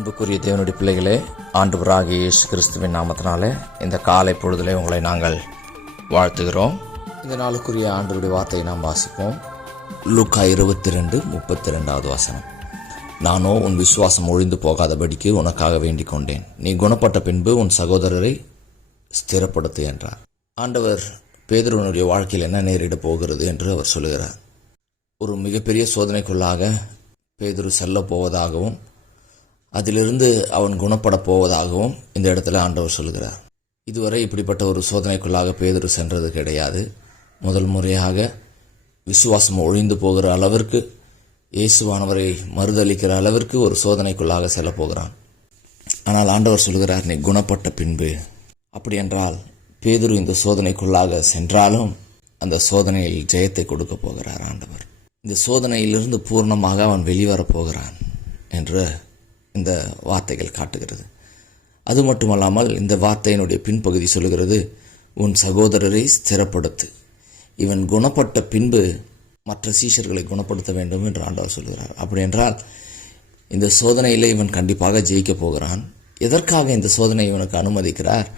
அன்புக்குரிய தேவனுடைய பிள்ளைகளே, ஆண்டவராகிய இயேசு கிறிஸ்துவின் நாமத்தினாலே இந்த காலை பொழுதிலே உங்களை நாங்கள் வாழ்த்துகிறோம். இந்த நாளுக்குரிய ஆண்டவருடைய வார்த்தையை நாம் வாசிப்போம். லூக்கா 22:32 வசனம். நானோ உன் விசுவாசம் ஒழிந்து போகாதபடிக்கு உனக்காக வேண்டிக் கொண்டேன். நீ குணப்பட்ட பின்பு உன் சகோதரரை ஸ்திரப்படுத்து என்றார். ஆண்டவர் பேதுருவனுடைய வாழ்க்கையில் என்ன நேரிடப் போகிறது என்று அவர் சொல்லுகிறார். ஒரு மிகப்பெரிய சோதனைக்குள்ளாக பேதுரு செல்ல போவதாகவும் அதிலிருந்து அவன் குணப்பட போவதாகவும் இந்த இடத்துல ஆண்டவர் சொல்கிறார். இதுவரை இப்படிப்பட்ட ஒரு சோதனைக்குள்ளாக பேதுரு சென்றது கிடையாது. முதல் முறையாக விசுவாசம் ஒழிந்து போகிற அளவிற்கு, இயேசுவானவரை மறுதளிக்கிற அளவிற்கு ஒரு சோதனைக்குள்ளாக செல்ல போகிறான். ஆனால் ஆண்டவர் சொல்கிறார், நீ குணப்பட்ட பின்பு. அப்படி என்றால் பேதுரு இந்த சோதனைக்குள்ளாக சென்றாலும் அந்த சோதனையில் ஜெயத்தை கொடுக்க போகிறார் ஆண்டவர். இந்த சோதனையிலிருந்து பூர்ணமாக அவன் வெளிவரப் போகிறான் என்று இந்த வார்த்தைகள் காட்டுகிறது. அது மட்டுமல்லாமல் இந்த வார்த்தையினுடைய பின்பகுதி சொல்லுகிறது, உன் சகோதரரை ஸ்திரப்படுத்து. இவன் குணப்பட்ட பின்பு மற்ற சீஷர்களை குணப்படுத்த வேண்டும் என்று ஆண்டவர் சொல்கிறார். அப்படி என்றால் இந்த சோதனையில் இவன் கண்டிப்பாக ஜெயிக்கப் போகிறான். எதற்காக இந்த சோதனை இவனுக்கு அனுமதிக்கிறார்?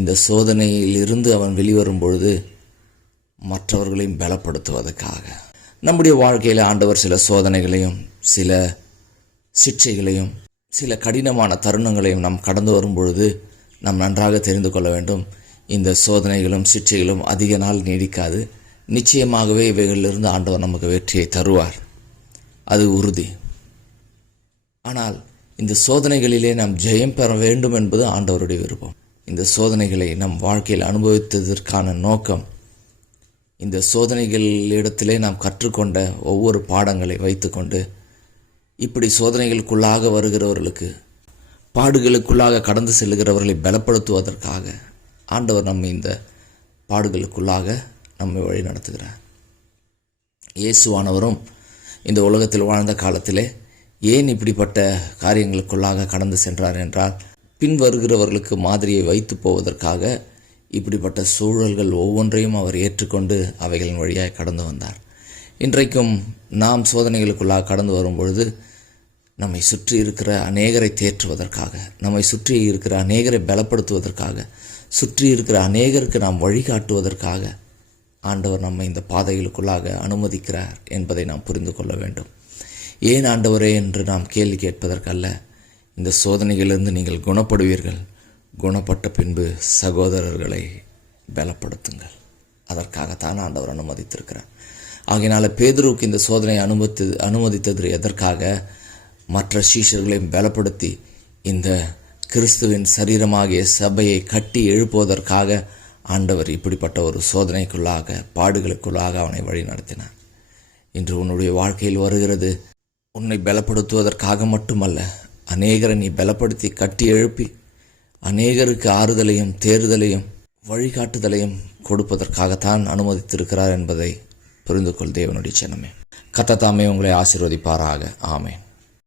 இந்த சோதனையிலிருந்து அவன் வெளிவரும் பொழுது மற்றவர்களையும் பலப்படுத்துவதற்காக. நம்முடைய வாழ்க்கையில் ஆண்டவர் சில சோதனைகளையும் சில சிக்ஷைகளையும் சில கடினமான தருணங்களையும் நாம் கடந்து வரும் பொழுது நாம் நன்றாக தெரிந்து கொள்ள வேண்டும், இந்த சோதனைகளும் சிக்ஷைகளும் அதிக நாள் நீடிக்காது. நிச்சயமாகவே இவைகளிலிருந்து ஆண்டவர் நமக்கு வெற்றியை தருவார், அது உறுதி. ஆனால் இந்த சோதனைகளிலே நாம் ஜெயம் பெற வேண்டும் என்பது ஆண்டவருடைய விருப்பம். இந்த சோதனைகளை நம் வாழ்க்கையில் அனுபவித்ததற்கான நோக்கம், இந்த சோதனைகளிடத்திலே நாம் கற்றுக்கொண்ட ஒவ்வொரு பாடங்களை வைத்துக்கொண்டு இப்படி சோதனைகளுக்குள்ளாக வருகிறவர்களுக்கு, பாடுகளுக்குள்ளாக கடந்து செல்லுகிறவர்களை பலப்படுத்துவதற்காக ஆண்டவர் நம்மை இந்த பாடுகளுக்குள்ளாக நம்மை வழி நடத்துகிறார். இயேசுவானவரும் இந்த உலகத்தில் வாழ்ந்த காலத்திலே ஏன் இப்படிப்பட்ட காரியங்களுக்குள்ளாக கடந்து சென்றார் என்றால், பின் வருகிறவர்களுக்கு மாதிரியை வைத்து போவதற்காக இப்படிப்பட்ட சூழல்கள் ஒவ்வொன்றையும் அவர் ஏற்றுக்கொண்டு அவைகளின் வழியாக கடந்து வந்தார். இன்றைக்கும் நாம் சோதனைகளுக்குள்ளாக கடந்து வரும் பொழுது நம்மை சுற்றி இருக்கிற அநேகரை தேற்றுவதற்காக, நம்மை சுற்றி இருக்கிற அநேகரை பலப்படுத்துவதற்காக, சுற்றி இருக்கிற அநேகருக்கு நாம் வழிகாட்டுவதற்காக ஆண்டவர் நம்மை இந்த பாதைகளுக்குள்ளாக அனுமதிக்கிறார் என்பதை நாம் புரிந்து கொள்ள வேண்டும். ஏன் ஆண்டவரே என்று நாம் கேள்வி கேட்பதற்கல்ல, இந்த சோதனைகளிலிருந்து நீங்கள் குணப்படுவீர்கள், குணப்பட்ட பின்பு சகோதரர்களை பலப்படுத்துங்கள். அதற்காகத்தான் ஆண்டவர் அனுமதித்திருக்கிறார். ஆகையினால பேதுருவுக்கு இந்த சோதனை அனுமதித்தது எதற்காக? மற்ற சீஷர்களையும் பலப்படுத்தி இந்த கிறிஸ்துவின் சரீரமாகிய சபையை கட்டி எழுப்புவதற்காக ஆண்டவர் இப்படிப்பட்ட ஒரு சோதனைக்குள்ளாக, பாடுகளுக்குள்ளாக அவனை வழி நடத்தினார். இன்று உன்னுடைய வாழ்க்கையில் வருகிறது உன்னை பலப்படுத்துவதற்காக மட்டுமல்ல, அநேகரை நீ பலப்படுத்தி கட்டி எழுப்பி அநேகருக்கு ஆறுதலையும் தேறுதலையும் வழிகாட்டுதலையும் கொடுப்பதற்காகத்தான் அனுமதித்திருக்கிறார் என்பதை புரிந்து கொள் தேவனுடைய ஜனமே. கர்த்தர் தாமே உங்களை ஆசீர்வதிப்பாராக. ஆமென்.